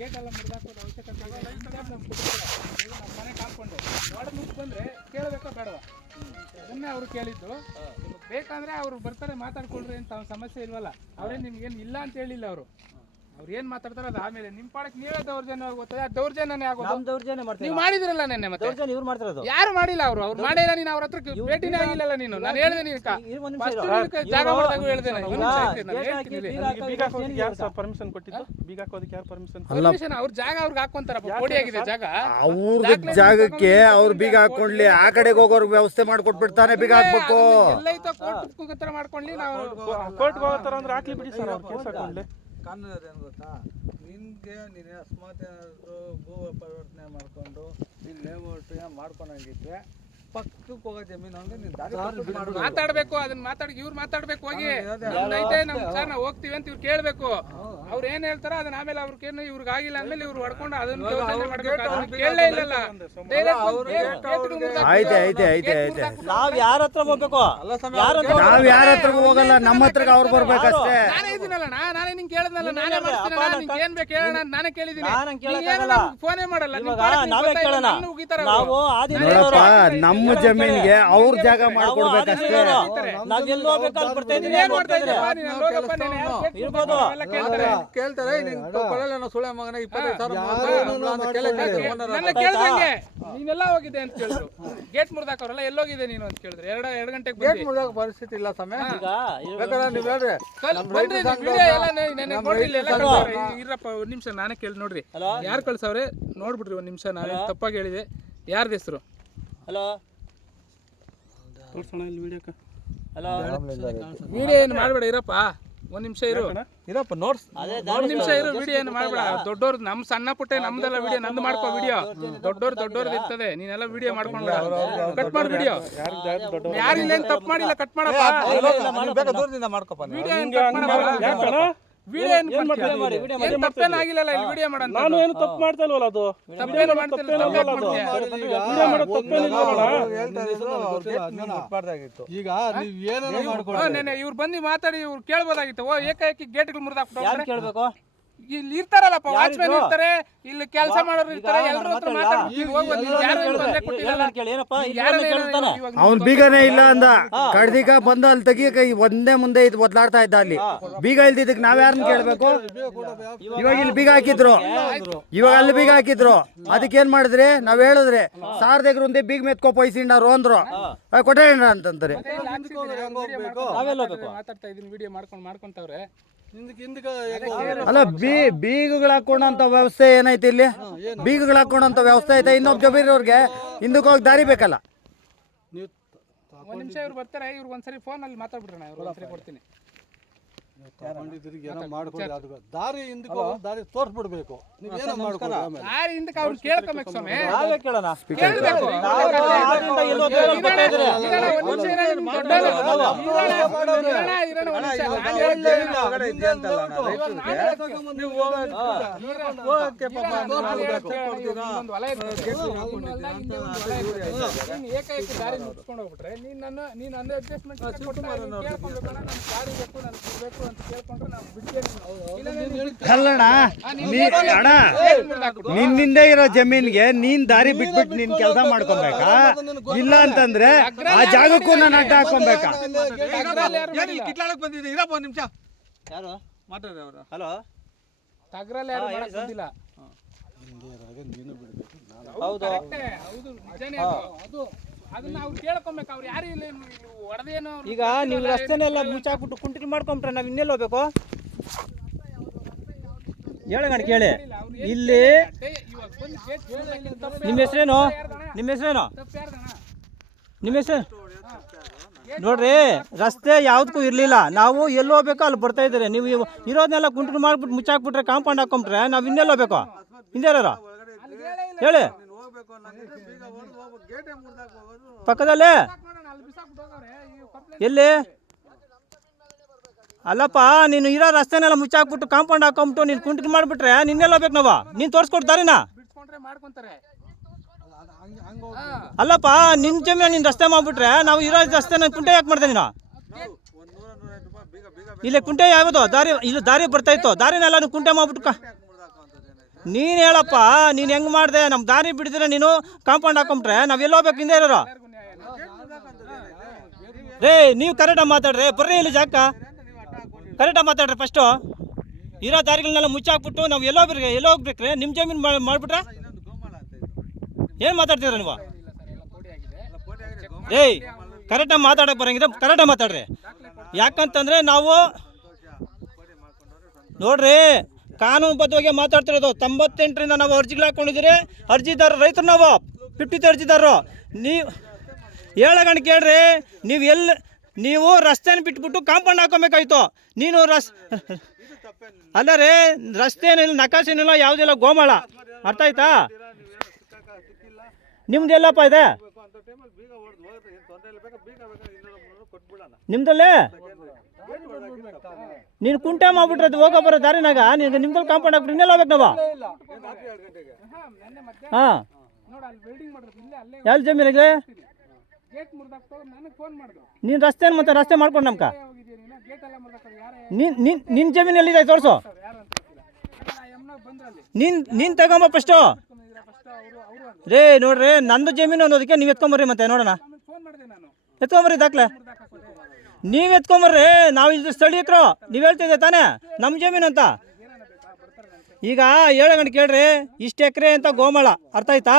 Gate ಎಲ್ಲ ಮುರಿದಾಕೋದು ಅವಶ್ಯಕತೆ ಇದೆ. ನಮ್ಮ ಮನೆ ಕಾಲ್ಕೊಂಡು ಒಳಗೆ ಮುಟ್ಟು ಬಂದರೆ ಕೇಳಬೇಕಾ ಬೇಡವಾ? ಅದನ್ನೇ ಅವ್ರು ಕೇಳಿದ್ದು. ನಿಮಗೆ ಬೇಕಂದ್ರೆ ಅವ್ರು ಬರ್ತಾರೆ ಮಾತಾಡ್ಕೊಳ್ರಿ ಅಂತ ಅವ್ನ ಸಮಸ್ಯೆ ಇಲ್ವಲ್ಲ. ಅವ್ರೇನು ನಿಮ್ಗೇನು ಇಲ್ಲ ಅಂತ ಹೇಳಿಲ್ಲ ಅವರು. ಅವ್ರು ಏನು ಮಾತಾಡ್ತಾರೆ ಅದು ಆಮೇಲೆ ನಿಮ್ಮ ಪಾಡಕ್ಕೆ ನೀವೇ ದೌರ್ಜನ್ಯ ಆಗೋತ್ತದೆ. ಆ ದೌರ್ಜನ್ಯನೇ ಆಗೋದು. ದೌರ್ಜನ್ಯ ಮಾಡ್ತೀವಿ ನೀವು ಮಾಡಿದ್ರಲ್ಲ ನೆನ್ನೆ. ಮತ್ತೆ ದೌರ್ಜನ್ಯ ಇವ್ರು ಮಾಡ್ತಿರೋದು. ಯಾರು ಮಾಡಿಲ್ಲ. ಅವ್ರು ಮಾಡಿಲ್ಲ. ನೀನು ಅವ್ರ ಹತ್ರ ಭೇಟಿನೇ ಆಗಿಲ್ಲಲ್ಲ. ನೀನು ನಾನು ಹೇಳಿದೆ ನೀನು ಜಾಗ ಮಾಡಿದಾಗ ಹೇಳಿದೆ ಪರ್ಮಿಷನ್ ಕೊಟ್ಟಿದ್ದು ಬೀಗ ಹಾಕೋದಕ್ಕೆ ಯಾರು ಪರ್ಮಿಷನ್? ಅವ್ರ ಜಾಗ ಅವ್ರಿಗೆ ಹಾಕೊಂತಾರಪ್ಪ. ಕೋಡಿ ಆಗಿದೆ ಜಾಗ. ಅವ್ರ ಜಾಗಕ್ಕೆ ಅವ್ರು ಬೀಗ ಹಾಕೊಂಡ್ಲಿ. ಆ ಕಡೆಗೆ ಹೋಗೋರ್ಗೆ ವ್ಯವಸ್ಥೆ ಮಾಡ್ಕೊಟ್ಬಿಡ್ತಾನೆ. ಬೀಗ ಹಾಕ್ಬೇಕು. ಎಲ್ಲೈತೋ ಕೋರ್ಟ್ ಮುಖಾಂತರ ಮಾಡ್ಕೊಳ್ಳಿ. ನಾವು ಕೋರ್ಟ್ಗೆ ಹೋಗ್ತಾರ ಅಂದ್ರೆ ಹಾಕ್ಲಿ ಬಿಡಿ ಸರ್. ಅವ್ರು ಕೇಸ್ ಹಾಕೊಂಡ್ಲಿ. ಕಾನೂನು ಏನು ಗೊತ್ತಾ, ನಿನಗೆ ನೀನು ಅಕಸ್ಮಾತ್ ಏನಾದರೂ ಭೂ ಪರಿವರ್ತನೆ ಮಾಡಿಕೊಂಡು ನೀನು ಲೇಔಟ್ ಮಾಡ್ಕೊಂಡಂಗಿದ್ರೆ ಪಕ್ಕಕ್ಕೆ ಹೋಗೋ ಜಮೀನು ಅಂದ್ರೆ ನೀನು ದಾರಿ ಮಾತಾಡ್ಬೇಕು. ಅದನ್ನ ಮಾತಾಡಿ ಇವ್ರು ಮಾತಾಡ್ಬೇಕು. ಹೋಗಿ ಐತೆ ನಮ್ ಸರ್ ನಾವು ಹೋಗ್ತೀವಿ ಅಂತ ಇವ್ರು ಕೇಳ್ಬೇಕು. ಅವ್ರು ಏನ್ ಹೇಳ್ತಾರ ಅದನ್ನ ಆಮೇಲೆ ಅವ್ರಿಗೇನು ಇವ್ರಿಗೆ ಆಗಿಲ್ಲ ಅಂದ್ಮೇಲೆ ಇವ್ರು ಹೊಡ್ಕೊಂಡು ಅದನ್ನ ಕೇಳಲೇ ಇಲ್ಲಲ್ಲ. ನಾವ್ ಯಾರ ಹತ್ರ ಹೋಗ್ಬೇಕು? ನಾವ್ ಯಾರ ಹತ್ರ ಹೋಗಲ್ಲ. ನಮ್ಮ ಹತ್ರಕ್ಕೆ ಅವ್ರು ಬರ್ಬೇಕಷ್ಟೇ. ನಾನೇ ಇದೀನಲ್ಲ. ನಾನೇ ನಿಂಗೆ ಕೇಳಿದ್ನಲ್ಲ. ನಾನೇ ಮಾಡ್ತೀನಲ್ಲ. ನಿಂಗೆ ಏನ್ ಬೇಕು ಹೇಳೋಣ ಅಂತ ನಾನೇ ಕೇಳಿದೀನಿ. ಫೋನೇ ಮಾಡಲ್ಲ. ನಾವೇ ಕೇಳೋಣ. ನಾವು ನೋಡಪ್ಪ, ನಮ್ಮ ಜಮೀನಿಗೆ ಅವ್ರ ಜಾಗ ಮಾಡ್ಕೊಡ್ಬೇಕಷ್ಟೇ. ನಾವೆಲ್ಲ ಹೋಗ್ಬೇಕು ಬರ್ತಾ ಇದೀನಿ. ಕೇಳ್ತಾರೆ ಸುಳೆ ಮಗನ 25,000 ನೀನೆಲ್ಲ ಹೋಗಿದೆ ಅಂತ ಕೇಳಿದ್ರು. ಗೇಟ್ ಮುರಿದಾಕವ್ರಲ್ಲ ಎಲ್ಲೋಗಿದೆ ನೀನು ಅಂತ ಕೇಳಿದ್ರು. 2 ಗಂಟೆಗೆ ಗೇಟ್ ಮುರಿದಾಗ ಪರಿಸ್ಥಿತಿ ಇಲ್ಲ ಸಮಯ. ನೀವು ಹೇಳ್ರಿ ಇರಪ್ಪ ಒಂದ್ ನಿಮಿಷ ನಾನೇ ಕೇಳಿ ನೋಡ್ರಿ. ಯಾರು ಕಳ್ಸವ್ರೆ ನೋಡ್ಬಿಡ್ರಿ ಒಂದ್ ನಿಮಿಷ. ನಾನು ತಪ್ಪಾಗಿ ಹೇಳಿದೆ. ಯಾರ್ದು ಹೆಸರು? ಹಲೋ ತೋರ್ಸೋಣ ಇಲ್ಲಿ ವಿಡಿಯೋಕ್ಕೆ. ಹಲೋ ವಿಡಿಯೋ ಏನು ಮಾಡ್ಬೇಡ. ಇರಪ್ಪ ಒಂದ್ ನಿಮಿಷ ಇರು. ಇರಪ್ಪ ನೋಡ್ಸ್ ಒಂದ್ ನಿಮಿಷ ಇರು. ವಿಡಿಯೋ ಏನು ಮಾಡ್ಬೇಡ. ದೊಡ್ಡವ್ರು ನಮ್ ಸಣ್ಣ ಪುಟ್ಟ ನಮ್ದೆಲ್ಲ ವಿಡಿಯೋ ನಂದು ಮಾಡ್ಕೋ. ವಿಡಿಯೋ ದೊಡ್ಡವ್ರದ್ದು ಇರ್ತದೆ. ನೀನೆಲ್ಲ ವಿಡಿಯೋ ಮಾಡ್ಕೊಂಡ್ಬೇಡ. ಕಟ್ ಮಾಡಿ ವಿಡಿಯೋ. ಯಾರಿಲ್ಲ ಏನ್ ತಪ್ಪು ಮಾಡಿಲ್ಲ. ಕಟ್ ಮಾಡಪ್ಪ. ದೂರದಿಂದ ಮಾಡ್ಕೊಪ್ಪ. ವಿಡಿಯೋ ತಪ್ಪೇನಾಗಿಲ್ಲ. ಇಲ್ಲಿ ವಿಡಿಯೋ ಮಾಡೋಣ. ನಾನು ಏನು ತಪ್ಪು ಮಾಡ್ತಾ ಇಲ್ವಲ್ಲ. ಅದು ತಪ್ಪೇನು ಮಾಡ್ತಿಲ್ಲ. ಈಗ ನೀವು ಏನೇನೋ ಮಾಡ್ಕೊಂಡು ಇವ್ರು ಬಂದು ಮಾತಾಡಿ ಇವ್ರು ಕೇಳ್ಬೋದಾಗಿತ್ತು. ಏಕಾಏಕಿ ಗೇಟ್ಗಳು ಮುರಿದಾಕ್ಬಿಟ್ಟು ಯಾರು ಕೇಳ್ಬೇಕು? ಇಲ್ಲಿ ಇರ್ತಾರಲ್ಲಪ್ಪ ವಾಚ್ಮನ್ ಇರ್ತಾರೆ, ಇಲ್ಲಿ ಕೆಲಸ ಮಾಡೋರು ಇರ್ತಾರೆ. ಎಲ್ಲರ ಹತ್ರ ಅವ್ನ್ ಬೀಗನೇ ಇಲ್ಲ ಅಂದ. ಕಡ್ದಿಕ ಬಂದ ಅಲ್ಲಿ ತೆಗಿಯಕ ಒಂದೇ ಮುಂದೆ ಇದು ಒದ್ಲಾಡ್ತಾ ಇದ್ದ. ಅಲ್ಲಿ ಬೀಗ ಇಲ್ದಿದ್ದಕ್ಕೆ ನಾವ್ ಯಾರನ್ನ ಕೇಳ್ಬೇಕು? ಇವಾಗ ಇಲ್ಲಿ ಬೀಗ ಹಾಕಿದ್ರು, ಇವಾಗ ಅಲ್ಲಿ ಬೀಗ ಹಾಕಿದ್ರು. ಅದಕ್ಕೆ ಏನ್ ಮಾಡಿದ್ರಿ? ನಾವ್ ಹೇಳಿದ್ರಿ ಸಾರ್ದೆಗ್ರು ಒಂದೇ ಬೀಗ ಮೆತ್ಕೋ ಪೈಸಿಂಡಾರು ಅಂದ್ರು. ಕೊಟ್ಟೇನ ಅಂತಂತಾರೆ. ಮಾತಾಡ್ತಾ ಇದೀನಿ. ವಿಡಿಯೋ ಮಾಡ್ಕೊಂತವ್ರೆ. ಅಲ್ಲ ಬೀಗಗಳು ಹಾಕೊಂಡಂತ ವ್ಯವಸ್ಥೆ ಏನೈತಿ? ಇಲ್ಲಿ ಬೀಗಗಳು ಹಾಕೊಂಡಂತ ವ್ಯವಸ್ಥೆ ಐತೆ. ಇನ್ನೊಬ್ಬ ಜಮೀರವ್ರಿಗೆ ಹಿಂದಕ್ಕೆ ಹೋಗಿ ದಾರಿ ಬೇಕಲ್ಲ. ಒಂದ್ ನಿಮಿಷ ಇವ್ರು ಬರ್ತಾರೆ. ಇವ್ರಿಗೆ ಒಂದ್ಸರಿ ಫೋನ್ ಅಲ್ಲಿ ಮಾತಾಡ್ಬಿಟ್ರೆ ಇವ್ರು ಒಂದ್ಸರಿ ಕೊಡ್ತೀನಿ. ದಾರಿ ಹಿಂದಕ್ಕೆ ದಾರಿ ತೋರ್ಸ್ಬಿಡ್ಬೇಕು. ದಾರಿ ಹಿಂದಕ್ಕೆ ಅವ್ರು ಕೇಳ್ಕೊಬೇಕು ಸ್ವಾಮಿ. ನಾವೇ ಕೇಳೋಣ. ಕೇಳ್ಬೇಕು. ಏಕಾಏಕಿ ದಾರಿ ಮುಗಿಸ್ಕೊಂಡು ಹೋಗ್ಬಿಟ್ರೆ ನೀನು ಅಂದ್ರೆ ಅಡ್ಜಸ್ಟ್ಮೆಂಟ್ ಅಲ್ಲಣ್ಣ, ಅಣ್ಣ ನಿನ್ನಿಂದ ಇರೋ ಜಮೀನ್ಗೆ ನೀನ್ ದಾರಿ ಬಿಟ್ಬಿಟ್ಟು ನೀನ್ ಕೆಲಸ ಮಾಡ್ಕೊಬೇಕಾ? ಇಲ್ಲ ಅಂತಂದ್ರೆ ಆ ಜಾಗಕ್ಕೂ ನಾನು ಅಡ್ಡ ಹಾಕೊಬೇಕಾ? ಕಿಟ್ಲಾಳಕ್ ಬಂದಿದೆ. ಇರಪ್ಪ ಒಂದ್ ನಿಮಿಷ. ಯಾರು ಮಾತಾಡ್ರಿ ಅವರು. ಹಲೋ ತಗ್ರಲ್ಲಿ ಯಾರು ಮಾಡಕ್ ಬಂದಿಲ್ಲ. ಹೌದು ಹೌದು ನಿಜಾನೇ ಅದು. ಅದನ್ನ ಅವ್ರು ಕೇಳ್ಕೊಬೇಕು. ಅವ್ರು ಯಾರು ಇಲ್ಲ ಹೊಡೆದೇನೋ. ಈಗ ನೀವು ರಸ್ತೆನೆಲ್ಲ ಮುಚ್ಚಾಕ್ಬಿಟ್ಟು ಕುಂಟಿಲ್ ಮಾಡ್ಕೊಂಡ್ರೆ ನಾವ್ ಇನ್ನೆಲ್ಲ ಹೋಗ್ಬೇಕು? ಹೇಳಗಣ ಕೇಳಿ. ಇಲ್ಲಿ ನಿಮ್ಮ ಹೆಸರೇನು? ನಿಮ್ಮ ಹೆಸರೇನು? ನಿಮ್ಮ ಹೆಸರು ನೋಡ್ರಿ. ರಸ್ತೆ ಯಾವ್ದಕ್ಕೂ ಇರ್ಲಿಲ್ಲ. ನಾವು ಎಲ್ಲಿ ಹೋಗ್ಬೇಕು ಅಲ್ಲಿ ಬರ್ತಾ ಇದ್ದಾರೆ. ನೀವು ಇರೋದನ್ನೆಲ್ಲ ಕುಂಟಿಲ್ ಮಾಡ್ಬಿಟ್ಟು ಮುಚ್ಚಾಕ್ಬಿಟ್ರೆ ಕಾಂಪೌಂಡ್ ಹಾಕೊಂಡ್ರೆ ನಾವ್ ಇನ್ನೆಲ್ಲ ಹೋಗ್ಬೇಕು? ಹಿಂದೆ ಹೇಳಿ. ಪಕ್ಕದಲ್ಲೇ ಎಲ್ಲಿ? ಅಲ್ಲಪ್ಪ, ನೀನು ಇರೋ ರಸ್ತೆನೆಲ್ಲ ಮುಚ್ಚಾಕ್ಬಿಟ್ಟು ಕಾಂಪೌಂಡ್ ಹಾಕೊಂಬಿಟ್ಟು ನೀನು ಕುಂಟಿಲ್ ಮಾಡಿಬಿಟ್ರೆ ನಿನ್ನೆಲ್ಲ ಹೋಗ್ಬೇಕು ನಾವು? ನೀನು ತೋರಿಸ್ಕೊಡ್ತಾರೇನಾ? ಅಲ್ಲಪ್ಪ, ನಿನ್ನ ಜಮೀನು ನೀನು ರಸ್ತೆ ಮಾಡ್ಬಿಟ್ರೆ ನಾವು ಇರೋ ರಸ್ತೆನ ಕುಂಟೆ ಯಾಕೆ ಮಾಡ್ದೆ ನೀನು? ಇಲ್ಲಿ ಕುಂಟೆ ಯಾವುದು ದಾರಿ? ಇಲ್ಲಿ ದಾರಿ ಬರ್ತಾ ಇತ್ತು. ದಾರಿನೆಲ್ಲ ನೀವು ಕುಂಟೆ ಮಾಡ್ಬಿಟ್ಟು ನೀನು ಹೇಳಪ್ಪ, ನೀನು ಹೆಂಗೆ ಮಾಡಿದೆ? ನಮ್ಮ ದಾರಿ ಬಿಡಿದ್ರೆ ನೀನು ಕಾಂಪೌಂಡ್ ಹಾಕೊಂಬಿಟ್ರೆ ನಾವು ಎಲ್ಲಿ ಹೋಗ್ಬೇಕು? ಹಿಂದೆ ಇರೋರು ರೇ, ನೀವು ಕರೆಕ್ಟಾಗಿ ಮಾತಾಡ್ರಿ. ಬರ್ರಿ ಇಲ್ಲಿ ಜಾಕ ಕರೆಕ್ಟಾಗಿ ಮಾತಾಡ್ರಿ. ಫಸ್ಟು ಇರೋ ದಾರಿಗಳನ್ನೆಲ್ಲ ಮುಚ್ಚಾಕ್ಬಿಟ್ಟು ನಾವು ಎಲ್ಲೋ ಹೋಗ್ಬೇಕ್ರಿ? ನಿಮ್ಮ ಜಮೀನು ಮಾಡಿಬಿಟ್ರೆ ಏನು ಮಾತಾಡ್ತೀರ ನೀವು? ಏಯ್, ಕರೆಕ್ಟಾಗಿ ಮಾತಾಡೋಕೆ ಬರೋಂಗಿದೆ, ಕರೆಕ್ಟಾಗಿ ಮಾತಾಡ್ರಿ. ಯಾಕಂತಂದರೆ ನಾವು ನೋಡ್ರಿ ಕಾನೂನುಬದ್ಧವಾಗಿ ಮಾತಾಡ್ತಿರೋದು. 98ರಿಂದ ನಾವು ಅರ್ಜಿಗಳು ಹಾಕ್ಕೊಂಡಿದ್ದೀರಿ. ಅರ್ಜಿದಾರರು ರೈತರು, ನಾವು 50 ಅರ್ಜಿದಾರರು. ನೀವು ಹೇಳಗಂಡು ಕೇಳ್ರಿ. ನೀವು ರಸ್ತೆನ ಬಿಟ್ಬಿಟ್ಟು ಕಾಂಪೌಂಡ್ ಹಾಕೊಬೇಕಾಯ್ತು. ನೀನು ಅಲ್ಲ ರೀ, ರಸ್ತೆನಿಲ್ಲ, ನಕಾಸೇನಿಲ್ಲ, ಯಾವುದಿಲ್ಲ, ಗೋಮಾಳ. ಅರ್ಥ ಆಯ್ತಾ? ನಿಮ್ದು ಎಲ್ಲಪ್ಪ ಇದೆ? ನಿಮ್ದಲ್ಲೇ ನೀನು ಕುಂಟೆ ಮಾಡ್ಬಿಟ್ರೆ ಅದು ಹೋಗೋ ಬರೋ ದಾರಿನಾಗ ನಿಮ್ದಲ್ಲಿ ಕಾಂಪೌಂಡ್ ಹಾಕ್ಬಿಟ್ಟು ಇನ್ನೆಲ್ಲ ಹೋಗ್ಬೇಕು ನಾವು. ಹಾಂ, ಎಲ್ಲಿ ಜಮೀನಿಗೆ ನೀನು ರಸ್ತೆ ಮತ್ತೆ ರಸ್ತೆ ಮಾಡ್ಕೊಂಡು ನಮ್ಕ ನಿನ್ನ ಜಮೀನು ಎಲ್ಲಿದೆ ತೋರಿಸು. ನೀನು ತಗೊಂಬ ಫಸ್ಟು. ರೇ ನೋಡ್ರಿ, ನಂದು ಜಮೀನು ಅನ್ನೋದಕ್ಕೆ ನೀವು ಎತ್ಕೊಂಬರ್ರಿ ಮತ್ತೆ ನೋಡೋಣ. ಎತ್ಕೊಂಬರ್ರಿ ದಾಖಲೆ. ನೀವು ಎತ್ಕೊಂಬರ್ರಿ. ನಾವು ಇದು ಸ್ಥಳೀಯರು. ನೀವು ಹೇಳ್ತಿದ್ದೆ ತಾನೇ ನಮ್ಮ ಜಮೀನು ಅಂತ. ಈಗ 7 ಗಂಟೆ ಕೇಳ್ರಿ, ಇಷ್ಟು ಎಕರೆ ಅಂತ ಗೋಮಾಳ. ಅರ್ಥ ಆಯ್ತಾ?